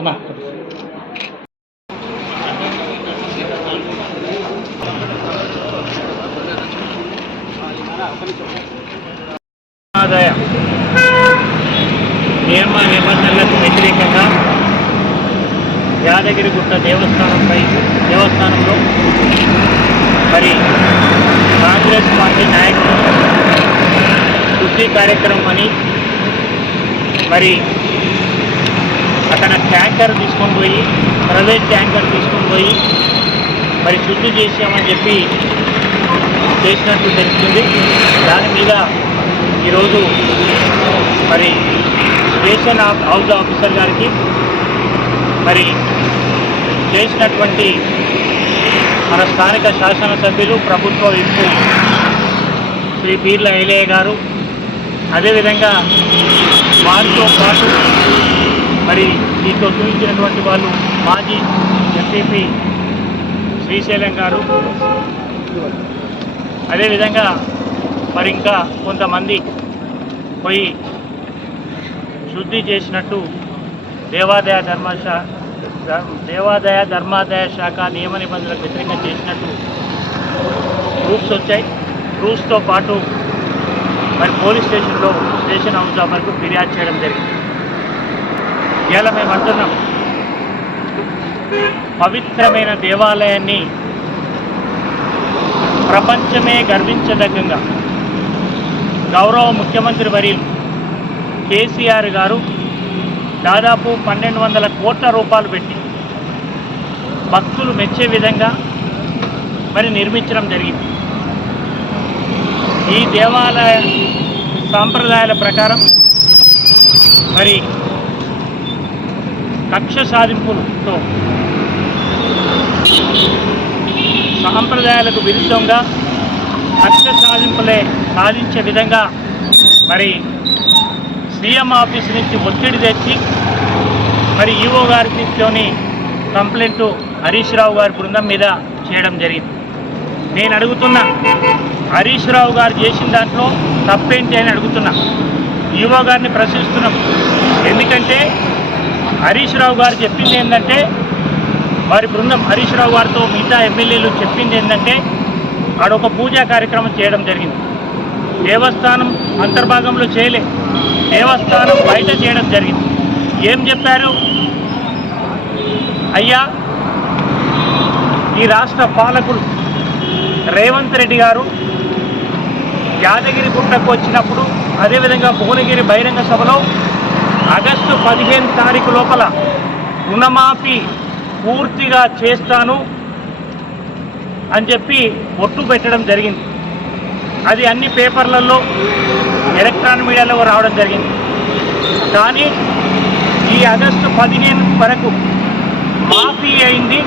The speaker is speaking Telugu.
ఆదాయ నియమ నిబంధనలకు వ్యతిరేకంగా యాదగిరిగుట్ట దేవస్థానంలో మరి కాంగ్రెస్ పార్టీ నాయకులు శుద్ధి కార్యక్రమం అని మరి అతను ట్యాంకర్ తీసుకొని పోయి ప్రైవేట్ ట్యాంకర్ తీసుకొని పోయి మరి శుద్ధి చేసామని చెప్పి చేసినట్టు తెలుస్తుంది. దాని మీద ఈరోజు మరి స్టేషన్ హౌస్ ఆఫీసర్ గారికి మరి చేసినటువంటి మన స్థానిక శాసనసభ్యులు ప్రభుత్వ విప్పు శ్రీ పీర్ల ఐలయ్య గారు, అదేవిధంగా వారితో పాటు మరి దీంతో చూపించినటువంటి వాళ్ళు మాజీ ఎంపీపీ శ్రీశైలం గారు, అదేవిధంగా మరి ఇంకా కొంతమంది పోయి శుద్ధి చేసినట్టు దేవాదాయ ధర్మాదాయ శాఖ నియమ నిబంధనలకు వ్యతిరేకంగా చేసినట్టు ప్రూఫ్స్ వచ్చాయి. ప్రూఫ్స్తో పాటు మరి పోలీస్ స్టేషన్ హౌస్ వరకు ఫిర్యాదు చేయడం జరిగింది. ఇలా మేము అంటున్నాం, పవిత్రమైన దేవాలయాన్ని ప్రపంచమే గర్వించదగ్గంగా గౌరవ ముఖ్యమంత్రి వర్యులు కేసీఆర్ గారు దాదాపు 1200 కోట్ల రూపాయలు పెట్టి భక్తులు మెచ్చే విధంగా మరి నిర్మించడం జరిగింది. ఈ దేవాలయ సాంప్రదాయాల ప్రకారం మరి కక్ష సాధింపులతో సాంప్రదాయాలకు విరుద్ధంగా కక్ష సాధించే విధంగా మరి సీఎం ఆఫీస్ నుంచి ఒత్తిడి తెచ్చి మరి ఈఓ గారిలోని కంప్లైంట్ హరీష్ రావు గారి బృందం మీద చేయడం జరిగింది. నేను అడుగుతున్నా, హరీష్ రావు గారు చేసిన దాంట్లో తప్పేంటి అని అడుగుతున్నా. ఈఓ గారిని ప్రశ్నిస్తున్నాం. ఎందుకంటే హరీష్ రావు గారు చెప్పింది ఏంటంటే, వారి బృందం హరీష్ రావు గారితో మిగతా ఎమ్మెల్యేలు చెప్పింది ఏంటంటే, ఆడొక పూజా కార్యక్రమం చేయడం జరిగింది. దేవస్థానం అంతర్భాగంలో చేయలే, దేవస్థానం బయట చేయడం జరిగింది. ఏం చెప్పారు? అయ్యా, ఈ రాష్ట్ర పాలకులు రేవంత్ రెడ్డి గారు యాదగిరిగుట్టకు వచ్చినప్పుడు, అదేవిధంగా భువనగిరి బహిరంగ సభలో ఆగస్టు 15 తారీఖు లోపల రుణమాఫీ పూర్తిగా చేస్తాను అని చెప్పి ఒట్టు పెట్టడం జరిగింది. అది అన్ని పేపర్లలో ఎలక్ట్రానిక్ మీడియాలో రావడం జరిగింది. కానీ ఈ ఆగస్టు 15 వరకు మాఫీ అయింది.